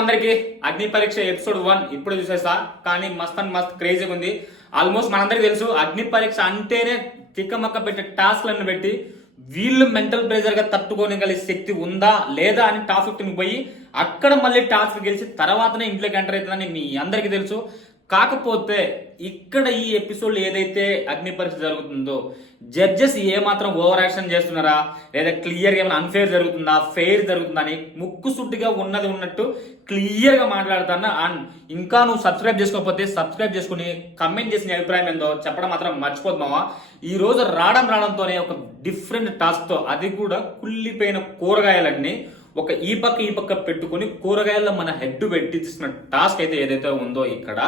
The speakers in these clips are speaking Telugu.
అందరికి అగ్ని పరీక్ష ఎపిసోడ్ 1 ఇప్పుడు చూసేసా. కానీ మస్త్ క్రేజీగా ఉంది. ఆల్మోస్ట్ మనందరికి తెలుసు అగ్ని పరీక్ష అంటేనే తిక్కమక్క పెట్టే టాస్క్లను పెట్టి వీళ్ళు మెంటల్ ప్రెజర్ గా తట్టుకోగలిగే శక్తి ఉందా లేదా అని టాప్ 15 పోయి అక్కడ మళ్ళీ టాస్క్ గెలిచి తర్వాతనే ఇంట్లోకి ఎంటర్ అవుతుందని మీ అందరికీ తెలుసు. కాకపోతే ఇక్కడ ఈ ఎపిసోడ్ ఏదైతే అగ్ని పరీక్ష జరుగుతుందో జడ్జెస్ ఏమాత్రం ఓవర్ యాక్షన్ చేస్తున్నారా లేదా క్లియర్ ఏమైనా అన్ఫేర్ జరుగుతుందా ఫెయిర్ జరుగుతుందా అని ముక్కు సుట్టిగా ఉన్నది ఉన్నట్టు క్లియర్ గా మాట్లాడుతున్నా. అండ్ ఇంకా నువ్వు సబ్స్క్రైబ్ చేసుకోకపోతే సబ్స్క్రైబ్ చేసుకుని కమెంట్ చేసిన అభిప్రాయం ఏందో చెప్పడం మాత్రం మర్చిపోతున్నావా. ఈ రోజు రావడంతోనే ఒక డిఫరెంట్ టాస్క్ తో, అది కూడా కుళ్ళిపోయిన కూరగాయలన్నీ ఒక ఈ పక్క పెట్టుకుని కూరగాయల్లో మన హెడ్ పెట్టి తీసుకున్న టాస్క్ అయితే ఏదైతే ఉందో ఇక్కడ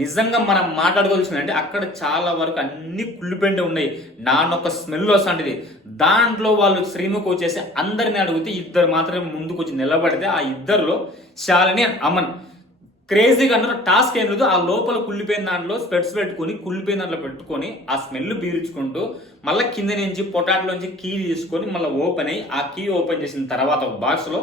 నిజంగా మనం మాట్లాడుకోవాల్సిందంటే అక్కడ చాలా వరకు అన్ని కుళ్ళిపోయింటే ఉన్నాయి. నాన్నొక స్మెల్ వస్తుంటది. దాంట్లో వాళ్ళు శ్రీముఖ్ వచ్చేసి అందరిని అడిగితే ఇద్దరు మాత్రమే ముందుకు వచ్చి నిలబడితే ఆ ఇద్దరులో శాలిని అమన్ క్రేజీగా అన్నారు. టాస్క్ ఏం లేదు, ఆ లోపల కుళ్ళిపోయిన దాంట్లో స్పెట్స్ పెట్టుకుని కుళ్ళిపోయిన దాంట్లో పెట్టుకొని ఆ స్మెల్ పీల్చుకుంటూ మళ్ళీ కింద నుంచి పొటాటోలోంచి కీ తీసుకొని మళ్ళీ ఓపెన్ అయ్యి ఆ కీ ఓపెన్ చేసిన తర్వాత ఒక బాక్స్ లో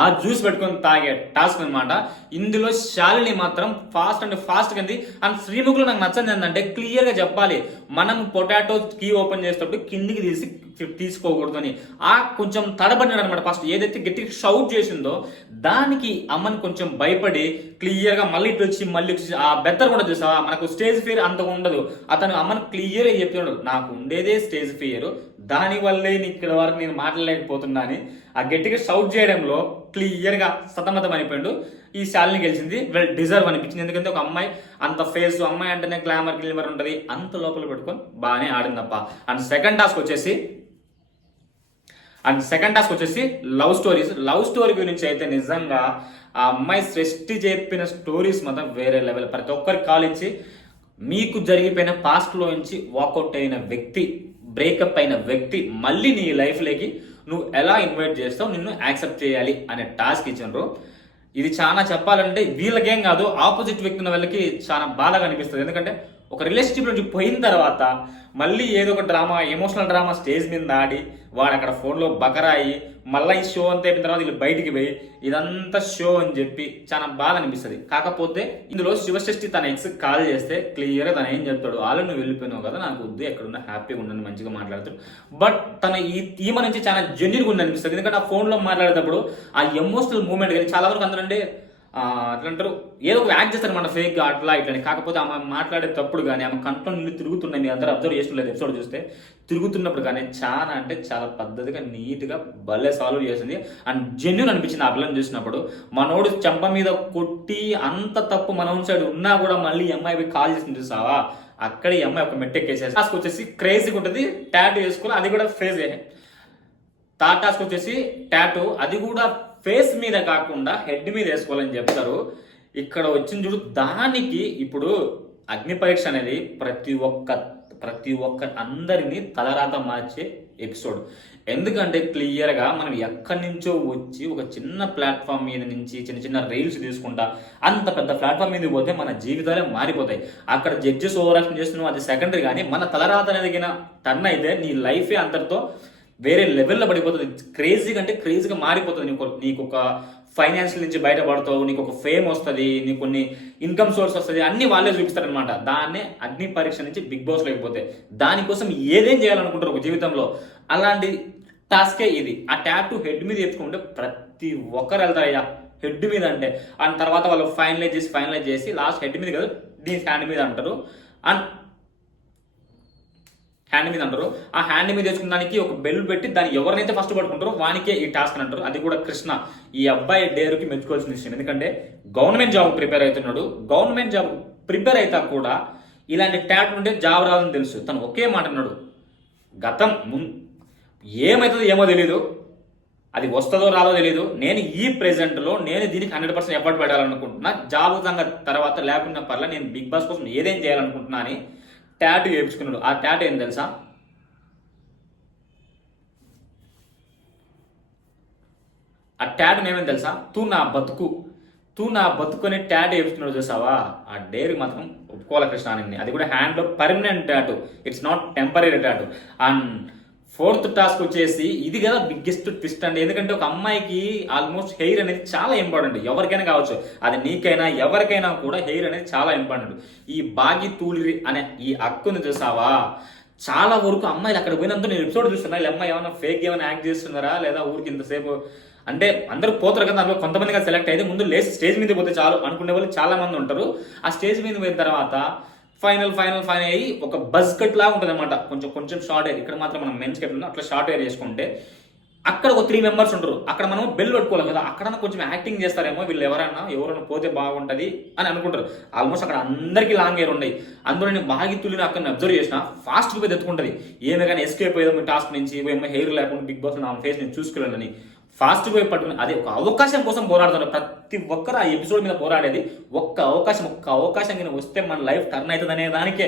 ఆ జ్యూస్ పెట్టుకొని తాగే టాస్క్ అనమాట. ఇందులో శాలిని మాత్రం ఫాస్ట్ కింది. అండ్ శ్రీముఖులు నాకు నచ్చంది ఏంటంటే క్లియర్ గా చెప్పాలి, మనం పొటాటో కీ ఓపెన్ చేసేటప్పుడు కిందికి తీసుకోకూడదు అని. ఆ కొంచెం తడబడినాడు అనమాట. ఫస్ట్ ఏదైతే గట్టిగా షౌట్ చేసిందో దానికి అమ్మని కొంచెం భయపడి క్లియర్ గా మళ్ళీ ఇటు వచ్చి ఆ బెత్తర్ కూడా చూసావా, మనకు స్టేజ్ ఫియర్ అంత ఉండదు. అతను అమ్మని క్లియర్ గా చెప్తున్నాడు, నాకు ఉండేదే స్టేజ్ ఫియర్, దాని వల్లే ఇక్కడ వరకు నేను మాట్లాడలేకపోతున్నా అని ఆ గట్టిగా షౌట్ చేయడంలో క్లియర్ గా సతమతం అయిపోయాడు. ఈ శాలిని గెలిచింది, వెల్ డిజర్వ్ అనిపించింది. ఎందుకంటే ఒక అమ్మాయి అంత ఫేస్, అమ్మాయి అంటేనే గ్లామర్ ఉంటది, అంత లోపల పెట్టుకొని బాగానే ఆడిందప్ప. అండ్ సెకండ్ టాస్క్ వచ్చేసి లవ్ స్టోరీ గురించి అయితే నిజంగా ఆ అమ్మాయి సృష్టి చెప్పిన స్టోరీస్ మాత్రం వేరే లెవెల్. ప్రతి ఒక్కరికి కాల్ ఇచ్చి మీకు జరిగిపోయిన పాస్ట్ లో నుంచి వాకౌట్ అయిన వ్యక్తి, బ్రేకప్ అయిన వ్యక్తి మళ్ళీ నీ లైఫ్ లోకి నువ్వు ఎలా ఇన్వైట్ చేస్తావు, నిన్ను యాక్సెప్ట్ చేయాలి అనే టాస్క్ ఇచ్చినారు. ఇది చాలా చెప్పాలంటే వీళ్ళకేం కాదు, ఆపోజిట్ వ్యక్తి ఉన్న వాళ్ళకి చాలా బాధగా అనిపిస్తుంది. ఎందుకంటే ఒక రిలేషన్షిప్ నుంచి పోయిన తర్వాత మళ్ళీ ఏదో ఒక ఎమోషనల్ డ్రామా స్టేజ్ మీద ఆడి వాడు అక్కడ ఫోన్లో బకరాయి మళ్ళీ ఈ షో అంతా అయిపోయిన తర్వాత వీళ్ళు బయటికి పోయి ఇదంతా షో అని చెప్పి చాలా బాధ అనిపిస్తుంది. కాకపోతే ఇందులో శివశ్రేష్ఠి తన ఎక్స్ కాల్ చేస్తే క్లియర్గా తను ఏం చెప్తాడు, వాళ్ళు నువ్వు వెళ్ళిపోయినావు కదా, నాకు వద్దు, ఎక్కడున్నా హ్యాపీగా ఉండని మంచిగా మాట్లాడుతాడు. బట్ తన ఈమె నుంచి చాలా జెన్యున్గా ఉంది అనిపిస్తుంది. ఎందుకంటే ఆ ఫోన్లో మాట్లాడేటప్పుడు ఆ ఎమోషనల్ మూమెంట్ కానీ చాలా వరకు అందరంటే అట్లంటారు ఏదో ఒక యాక్ట్ చేస్తారు మన ఫేక్ అట్లా ఇట్లని. కాకపోతే ఆమె మాట్లాడేటప్పుడు కానీ ఆమె కంట్లో నీళ్ళు తిరుగుతున్నాయి, మీ అందరూ అబ్జర్వ్ చేస్తున్నారు ఎపిసోడ్ చూస్తే, తిరుగుతున్నప్పుడు కానీ చాలా అంటే చాలా పద్ధతిగా నీట్గా భలే సాల్వ్ చేసింది. అండ్ జెన్యున్ అనిపించింది ఆ పిల్లని చూసినప్పుడు. మనోడు చెంప మీద కొట్టి అంత తప్పు మన సైడ్ ఉన్నా కూడా మళ్ళీ అమ్మాయి కాల్ చేసింది చూసావా, అక్కడ ఈ అమ్మాయి ఒక మెట్టెక్కేసేసి టాస్క్ వచ్చేసి క్రేజీగా ఉంటుంది. టాటూ వేసుకుని అది కూడా ఫేస్ టాస్క్ వచ్చేసి టాటూ, అది కూడా ఫేస్ మీద కాకుండా హెడ్ మీద వేసుకోవాలని చెప్తారు. ఇక్కడ వచ్చిన చూడు దానికి ఇప్పుడు అగ్ని పరీక్ష అనేది ప్రతి ఒక్క అందరినీ తలరాత మార్చే ఎపిసోడ్. ఎందుకంటే క్లియర్గా మనం ఎక్కడి నుంచో వచ్చి ఒక చిన్న ప్లాట్ఫామ్ మీద నుంచి చిన్న రీల్స్ తీసుకుంటా అంత పెద్ద ప్లాట్ఫామ్ మీద పోతే మన జీవితాలే మారిపోతాయి. అక్కడ జడ్జెస్ ఓవర్ యాక్షన్ చేస్తున్నాం అది సెకండరీ, కానీ మన తలరాత అనేది టర్న్ అయితే నీ లైఫే అంతటితో వేరే లెవెల్లో పడిపోతుంది. క్రేజీగా అంటే క్రేజీగా మారిపోతుంది. నీకు ఒక ఫైనాన్షియల్ నుంచి బయటపడతావు, నీకు ఒక ఫేమ్ వస్తుంది, నీకు కొన్ని ఇన్కమ్ సోర్స్ వస్తుంది, అన్ని వాళ్ళే చూపిస్తారనమాట. దాన్నే అగ్ని పరీక్ష నుంచి బిగ్ బాస్ లేకపోతే దానికోసం ఏదేం చేయాలనుకుంటారు ఒక జీవితంలో, అలాంటి టాస్కే ఇది. ఆ టాటూ హెడ్ మీద ఎత్తుకుంటే ప్రతి ఒక్కరు వెళ్తారయ్యా హెడ్ మీద అంటే. అండ్ తర్వాత వాళ్ళు ఫైనలైజ్ చేసి లాస్ట్ హెడ్ మీద కాదు దీని హ్యాండ్ మీద అంటారు. అండ్ హ్యాండ్ మీద అంటారు. ఆ హ్యాండ్ మీద వేసుకున్నానికి ఒక బెల్ పెట్టి దాన్ని ఎవరినైతే ఫస్ట్ పట్టుకుంటారో వానికే ఈ టాస్క్ అని అంటారు. అది కూడా కృష్ణ ఈ అబ్బాయి డేరుకి మెచ్చుకోవాల్సిన విషయం. ఎందుకంటే గవర్నమెంట్ జాబ్ ప్రిపేర్ అవుతున్నాడు. గవర్నమెంట్ జాబ్ ప్రిపేర్ అయితే కూడా ఇలాంటి టాట్ ఉంటే జాబ్ రాదని తెలుసు. తను ఒకే మాట అన్నాడు, ఏమవుతుందో ఏమో తెలీదు, అది వస్తుందో రాదో తెలియదు, నేను ఈ ప్రెజెంట్లో నేను దీనికి 100% ఎఫర్ట్ పెట్టాలనుకుంటున్నా, జాబ్ సంగతి తర్వాత లేకుండా పర్లే, నేను బిగ్ బాస్ కోసం ఏదేం చేయాలనుకుంటున్నా అని టాటూ వేయించుకున్నాడు. ఆ టాటూ ఏం తెలుసా, ఆ టాటూ ఏమేమి తెలుసా, తూ నా బతుకు అని టాటూ వేయించుకున్నాడు చూసావా. ఆ డేరీ మాత్రం ఒప్పుకోవాలి కృష్ణ అని. అది కూడా హ్యాండ్లో permanent tattoo, it's not temporary tattoo. And fourth task వచ్చేసి ఇది కదా బిగ్గెస్ట్ ట్విస్ట్ అండి. ఎందుకంటే ఒక అమ్మాయికి ఆల్మోస్ట్ హెయిర్ అనేది చాలా ఇంపార్టెంట్, ఎవరికైనా కావచ్చు, అది నీకైనా ఎవరికైనా కూడా హెయిర్ అనేది చాలా ఇంపార్టెంట్. ఈ బాగి తూలి అనే ఈ అక్కుని చూసావా, చాలా వరకు అమ్మాయిలు అక్కడ పోయినంత నేను ఎపిసోడ్ చూస్తున్నా, ఈ అమ్మాయి ఏమైనా ఫేక్ ఏమైనా యాక్ట్ చేస్తున్నారా లేదా ఊరికి ఇంతసేపు అంటే అందరూ పోతారు కదా, అందులో కొంతమందిగా సెలెక్ట్ అయితే ముందు లేచి స్టేజ్ మీద పోతే చాలు అనుకునే వాళ్ళు చాలా మంది ఉంటారు. ఆ స్టేజ్ మీద పోయిన తర్వాత ఫైనల్ అయ్యి ఒక బజ్ కట్ లాగా ఉంటుంది అనమాట, కొంచెం షార్ట్ ఎయిర్. ఇక్కడ మాత్రం మనం మెన్స్ కట్ అట్లా షార్ట్ ఎయిర్ చేసుకుంటే అక్కడ ఒక 3 మెంబర్స్ ఉంటారు. అక్కడ మనం బెల్ పెట్టుకోవాలి కదా, అక్కడ కొంచెం యాక్టింగ్ చేస్తారేమో వీళ్ళు ఎవరైనా పోతే బాగుంటది అని అనుకుంటారు. ఆల్మోస్ట్ అక్కడ అందరికీ లాంగ్ ఎయిర్ ఉన్నాయి. అందులో నేను బాగా తుల్లిని అక్కడ అబ్జర్వ్ చేసిన ఫాస్ట్గా పోయి ఎత్తుకుంటుంది. ఏమే కానీ ఎస్కేప్ అయ్యేదో మీ టాస్క్ నుంచి ఏమో హెయిర్ లేకుండా బిగ్ బాస్ నా ఫేస్ నేను చూసుకోలేదని ఫాస్ట్ పోయి పట్టుకుని అదే ఒక అవకాశం కోసం పోరాడుతున్నారు. ప్రతి ఒక్కరు ఆ ఎపిసోడ్ మీద పోరాడేది ఒక్క అవకాశం కింద వస్తే మన లైఫ్ టర్న్ అవుతుంది అనే దానికే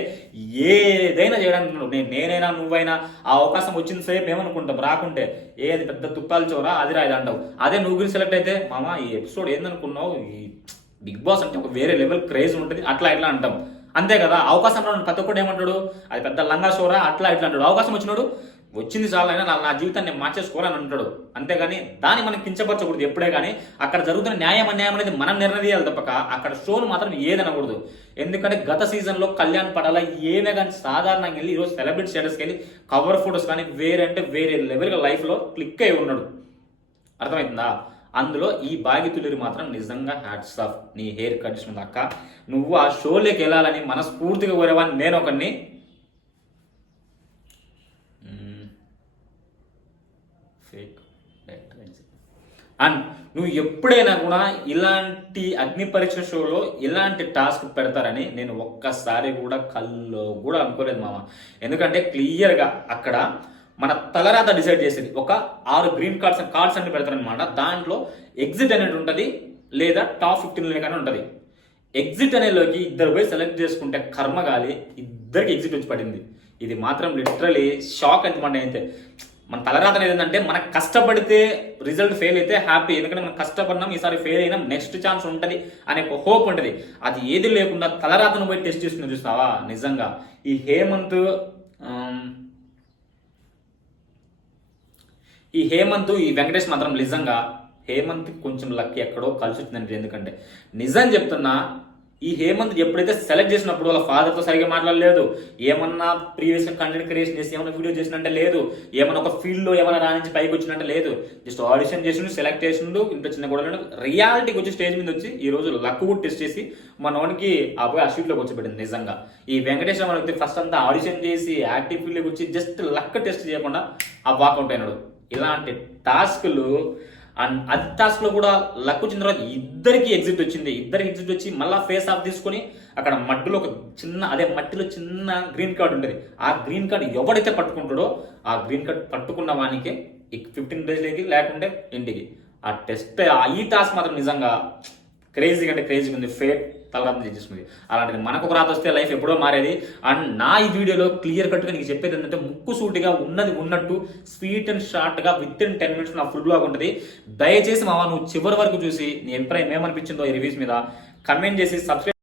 ఏదైనా చేయడానికి నేనైనా నువ్వైనా ఆ అవకాశం వచ్చింది సేపు ఏమనుకుంటాం, రాకుంటే ఏది పెద్ద తుప్పాలు చోరా అది రా ఇది అంటావు. అదే నువ్వు గురించి సెలెక్ట్ అయితే మామ ఈ ఎపిసోడ్ ఏందనుకున్నావు, ఈ బిగ్ బాస్ అంటే ఒక వేరే లెవెల్ క్రేజ్ ఉంటుంది అట్లా ఇట్లా అంటాం. అంతే కదా, అవకాశం రాను ప్రతి ఒక్కటి ఏమంటాడు అది పెద్ద లంగా షోరా అట్లా ఇట్లా అంటాడు. అవకాశం వచ్చినాడు వచ్చింది చాలా అయినా నా జీవితాన్ని నేను మార్చేసుకోవాలని అంటాడు. అంతేగాని దాన్ని మనం కించపరచకూడదు ఎప్పుడే కానీ. అక్కడ జరుగుతున్న న్యాయం అన్యాయం అనేది మనం నిర్ణయాలు తప్పక అక్కడ షోను మాత్రం ఏదనకూడదు. ఎందుకంటే గత సీజన్లో కళ్యాణ్ పడాల ఏమే కానీ సాధారణంగా వెళ్ళి ఈరోజు సెలబ్రిటీ స్టేటస్కి వెళ్ళి కవర్ ఫోటోస్ కానీ వేరే లెవెల్గా లైఫ్లో క్లిక్ అయి ఉన్నాడు. అర్థమవుతుందా? అందులో ఈ బాగితులిరి మాత్రం నిజంగా హ్యాట్స్ ఆఫ్. నీ హెయిర్ కట్ చేసిన అక్క, నువ్వు ఆ షోలోకి వెళ్ళాలని మనస్ఫూర్తిగా కోరేవాడిని నేను ఒకరిని. అండ్ నువ్వు ఎప్పుడైనా కూడా ఇలాంటి అగ్ని పరీక్ష షోలో ఇలాంటి టాస్క్ పెడతారని నేను ఒక్కసారి కూడా కల్లో కూడా అనుకోలేదు మామ. ఎందుకంటే క్లియర్గా అక్కడ మన తలరాత డిసైడ్ చేసేది ఒక 6 గ్రీన్ కార్డ్స్ అన్ని పెడతారనమాట. దాంట్లో ఎగ్జిట్ అనేది ఉంటుంది లేదా టాప్ 15 కానీ ఉంటుంది. ఎగ్జిట్ అనేలోకి ఇద్దరు పోయి సెలెక్ట్ చేసుకుంటే కర్మగాలి ఇద్దరికి ఎగ్జిట్ వచ్చి పడింది. ఇది మాత్రం లిటరలీ షాక్ అవుతుందండి. అయితే మన తలరాత ఏంటంటే మనకు కష్టపడితే రిజల్ట్ ఫెయిల్ అయితే హ్యాపీ, ఎందుకంటే మనం కష్టపడినాం ఈసారి ఫెయిల్ అయినా నెక్స్ట్ ఛాన్స్ ఉంటుంది అనే ఒక హోప్ ఉంటుంది. అది ఏది లేకుండా తలరాతను పోయి టెస్ట్ చేస్తుంది చూస్తావా. నిజంగా ఈ హేమంత్ ఈ వెంకటేష్ మాత్రం నిజంగా హేమంత్ కొంచెం లక్ ఎక్కడో కలిసి వచ్చిందంటే. ఎందుకంటే నిజం చెప్తున్నా, ఈ హేమంత్ ఎప్పుడైతే సెలెక్ట్ చేసినప్పుడు వాళ్ళ ఫాదర్తో సరిగ్గా మాట్లాడలేదు, ఏమన్నా ప్రీవియస్ కంటెంట్ క్రియేషన్ చేసి ఏమైనా వీడియో చేసినట్టే లేదు, ఏమైనా ఒక ఫీల్డ్లో ఏమైనా రాణించి పైకి వచ్చినట్టే లేదు. జస్ట్ ఆడిషన్ చేసిండు, సెలెక్ట్ చేసిండు, ఇంత చిన్న గొడవలు రియాలిటీకి వచ్చి స్టేజ్ మీద వచ్చి ఈ రోజు లక్ కూడా టెస్ట్ చేసి మనోనికి ఆ పోయి ఆ షీట్లోకి వచ్చి పెట్టింది. నిజంగా ఈ వెంకటేశ్వర వ్యక్తి ఫస్ట్ అంతా ఆడిషన్ చేసి యాక్టివ్ ఫీల్డ్కి వచ్చి జస్ట్ లక్ టెస్ట్ చేయకుండా ఆ వాకౌట్ అయినాడు. ఇలాంటి టాస్క్లు అండ్ అది టాస్క్ లో కూడా లక్ వచ్చిన తర్వాత ఇద్దరికి ఎగ్జిట్ వచ్చి మళ్ళీ ఫేస్ ఆఫ్ తీసుకొని అక్కడ మట్టిలో మట్టిలో చిన్న గ్రీన్ కార్డ్ ఉంటుంది. ఆ గ్రీన్ కార్డ్ ఎవడైతే పట్టుకుంటాడో ఆ గ్రీన్ కార్డ్ పట్టుకున్న వానికి 15 డేస్లోకి లేకుంటే ఇంటికి. ఆ టెస్ట్ ఈ టాస్క్ మాత్రం నిజంగా క్రేజీగా ఉంది. ఫేట్ తలరాత చేసేసుకుంది. అలాంటిది మనకు ఒక రాత వస్తే లైఫ్ ఎప్పుడో మారేది. అండ్ నా ఈ వీడియోలో క్లియర్ కట్గా నీకు చెప్పేది ఏంటంటే ముక్కు సూటిగా ఉన్నది ఉన్నట్టు స్వీట్ అండ్ షార్ట్గా విత్ ఇన్ 10 minutes నా ఫుల్ బ్లాగ్ ఉంటుంది. దయచేసి మావా నువ్వు చివరి వరకు చూసి నీ అభిప్రాయం ఏమనిపించిందో ఈ రివ్యూస్ మీద కమెంట్ చేసి సబ్స్క్రైబ్